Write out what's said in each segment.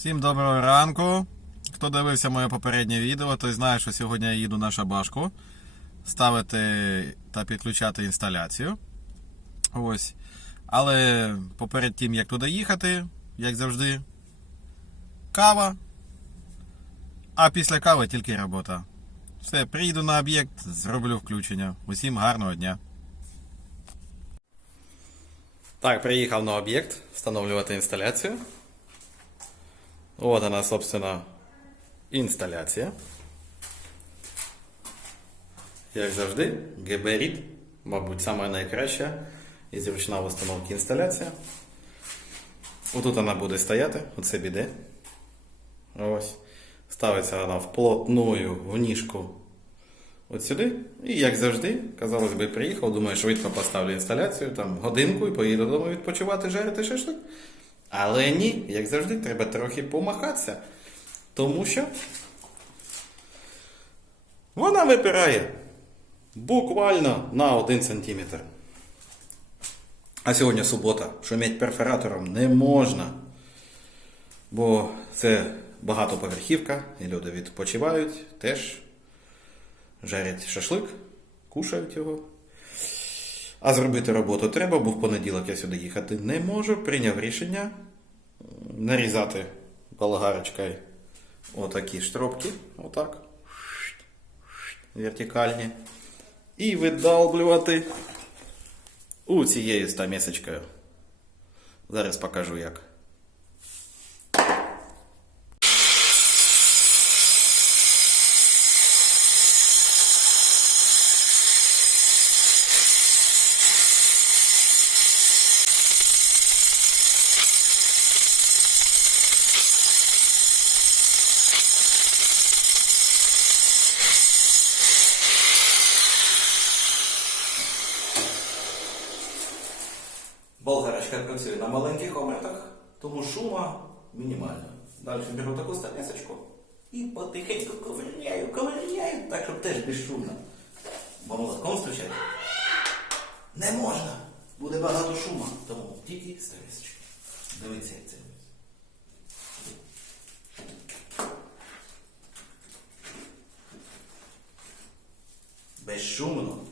Всім доброго ранку. Хто дивився моє попереднє відео, той знає, що сьогодні я їду на шабашку ставити та підключати інсталяцію. Ось. Але поперед тим, як туди їхати, як завжди, кава. А після кави тільки робота. Все, приїду на об'єкт, зроблю включення. Усім гарного дня. Так, приїхав на об'єкт встановлювати інсталяцію. Вот она, собственно, інсталяція. Як завжди, габарит, мабуть, саме найкраща і зручна в установці інсталяція. Отут вона буде стояти, оце біде. Ось. Ставиться вона вплотную в ніжку от сюди. І як завжди, казалось би, приїхав, думаю, швидко поставлю інсталяцію, там годинку і поїду додому відпочивати, жарити шашлик. Але ні, як завжди, треба трохи помахатися. Тому що вона випирає буквально на 1 см. А сьогодні субота. Шуміть перфоратором не можна. Бо це багатоповерхівка, і люди відпочивають, теж жарять шашлик, кушають його. А зробити роботу треба, бо в понеділок я сюди їхати не можу. Прийняв рішення нарізати болгарочкою отакі штробки, отак, вертикальні, і видалблювати у цією стамісочкою. Зараз покажу як. Мінімально. Далі беру таку стамесочку і потихеньку ковиряю, ковиряю, так, щоб теж безшумно. Бо молотком стучати не можна. Буде багато шуму, тому тільки стамесочки. Дивіться, як це. Безшумно.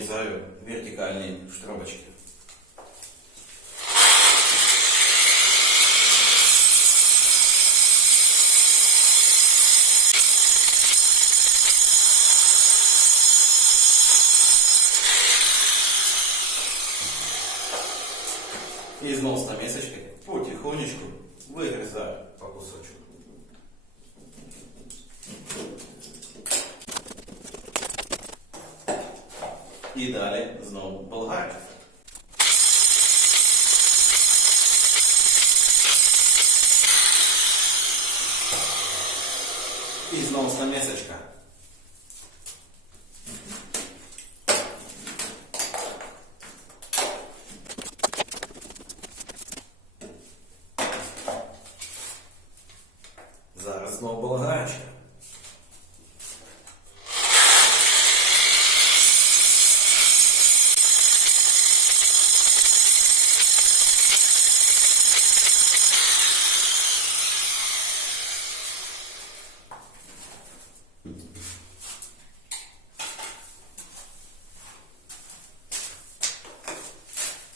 І вертикальные штробочки. І знову з намісочки потихонечку вигризаю по кусочку. І далі знову болгарка. І знову стамесочка. Зараз знову болгарочка.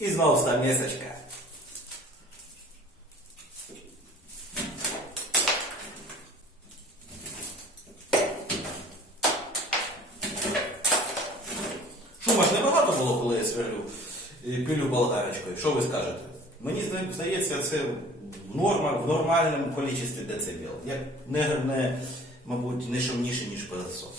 І знову ста місочка. Шума ж небагато було, коли я сверлю пилю болгарочкою. Що ви скажете? Мені здається, це норма в нормальному кількості децибел. Як не, не, мабуть, не шумніше, ніж пилосос.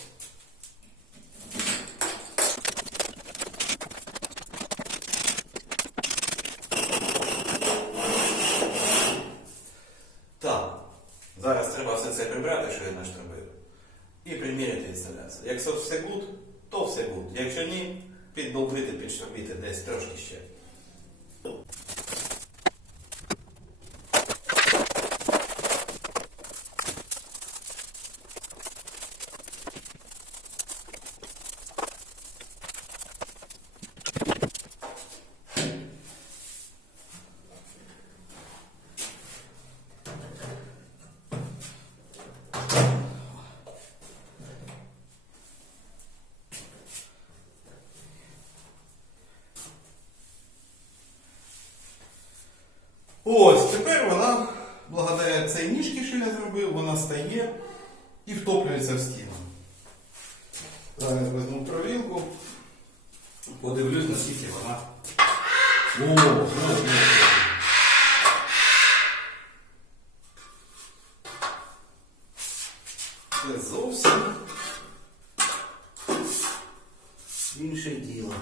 Зараз треба все це прибрати, що я наштробив. І приміряти інсталяцію. Якщо все гуд, то все гуд. Якщо ні, піддовбити, підштробити десь трошки ще. Ось, тепер вона, благодаря цій ніжці, що я зробив, вона стає і втоплюється в стіну. Зараз візьму провілку, подивлюсь, наскільки вона. Це зовсім інше діло.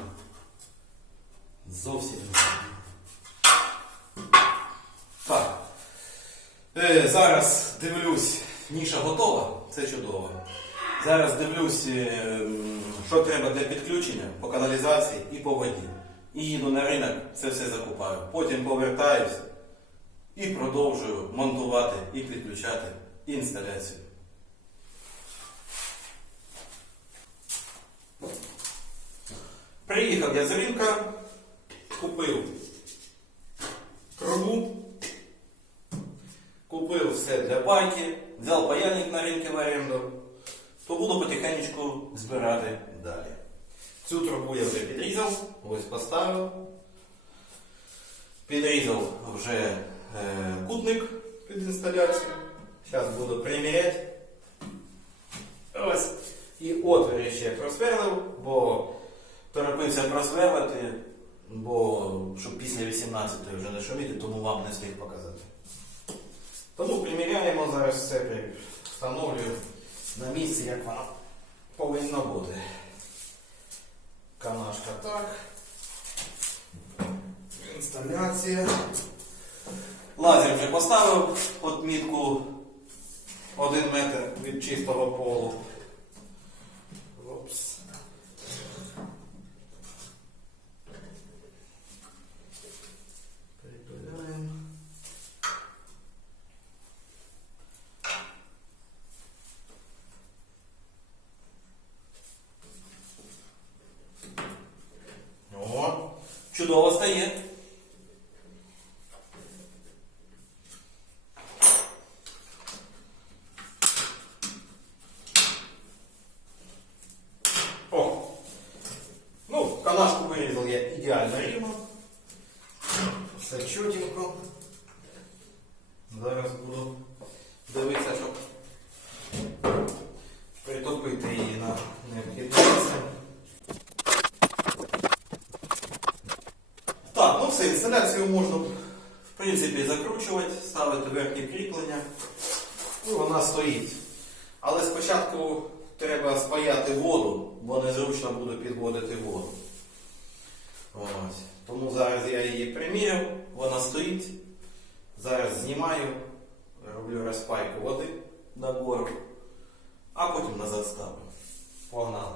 Зовсім інше діло. Так. Е, зараз дивлюсь, ніша готова, це чудово. Зараз дивлюсь, е, що треба для підключення по каналізації і по воді. І їду на ринок, це все закупаю. Потім повертаюсь і продовжую монтувати і підключати інсталяцію. Приїхав я з ринка, купив трубу, купив все для байки, взяв паяльник на ринку в оренду, то буду потихенечку збирати далі. Цю трубу я вже підрізав, ось поставив. Підрізав вже е, кутник під інсталяцію. Зараз буду приміряти. Ось. І отвір ще просверлив, бо торопився просверлити, бо щоб після 18 вже не шуміти, тому вам не встиг показати. Тому приміряємо зараз все, встановлюю на місці, як воно повинно бути. Канашка так. Інсталяція. Лазер вже поставив отмітку 1 метр від чистого полу. Чудово стає. О! Ну, канашку вирізав я ідеально рівно. Все чутенько. Зараз буду дивитися, щоб притопити її на необхідне місце. Так, ну все, інсталяцію можна в принципі закручувати, ставити верхнє кріплення. Ну, вона стоїть. Але спочатку треба спаяти воду, бо незручно буде підводити воду. Ось. Тому зараз я її приміряв, вона стоїть. Зараз знімаю, роблю розпайку води набору, а потім назад ставлю. Погнали.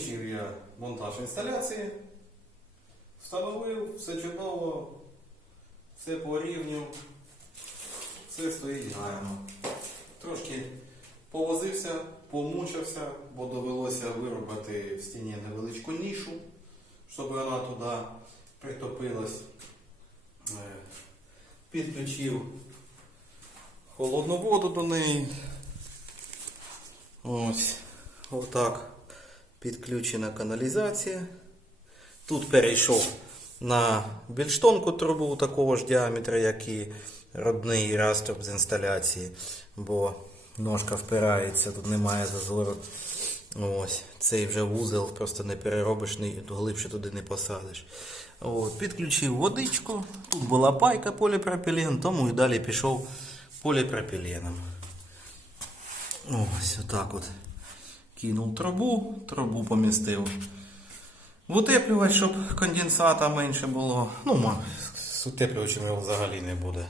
Закінчив я монтаж інсталяції. Встановив, все чудово, все по все стоїть гарно. Трошки повозився, помучився, бо довелося виробити в стіні невеличку нішу, щоб вона туди притопилась. Е, Підключив холодну воду до неї. Ось, отак підключена каналізація. Тут перейшов на більш тонку трубу такого ж діаметра, як і родний раструб з інсталяції, бо ножка впирається, тут немає зазору. Ось, цей вже вузел просто не переробиш, глибше туди не посадиш. От, підключив водичку, тут була пайка поліпропілен, тому і далі пішов поліпропіленом. Ось отак от. Кинув трубу, трубу помістив в утеплювач, щоб конденсата менше було. Ну, з утеплювачем його взагалі не буде.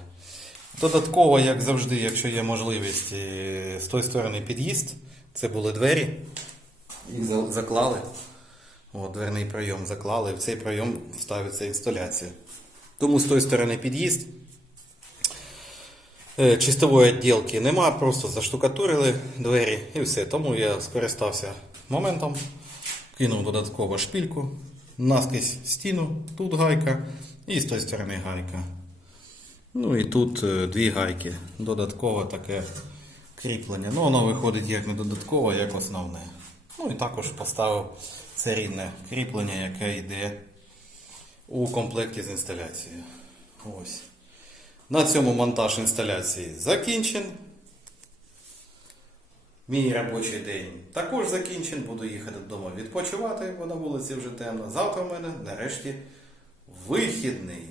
Додатково, як завжди, якщо є можливість, з тої сторони під'їзд. Це були двері. Їх за- заклали. От, дверний прийом заклали. В цей прийом ставиться інсталяція. Тому з тої сторони під'їзд. Е, Чистової відділки нема, просто заштукатурили двері і все. Тому я скористався моментом, кинув додатково шпільку, наскрізь стіну, тут гайка і з тої сторони гайка. Ну і тут е, дві гайки. Додатково таке кріплення. Ну, воно виходить як не додатково, як основне. Ну і також поставив серійне кріплення, яке йде у комплекті з інсталяцією. Ось. На цьому монтаж інсталяції закінчен. Мій робочий день також закінчен. Буду їхати додому відпочивати, бо на вулиці вже темно. Завтра в мене нарешті вихідний.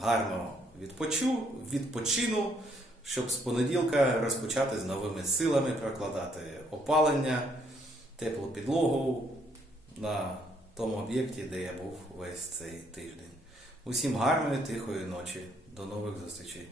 Гарно відпочу, відпочину, щоб з понеділка розпочати з новими силами прокладати опалення, теплу підлогу на тому об'єкті, де я був весь цей тиждень. Усім гарної, тихої ночі. До нових зустрічей.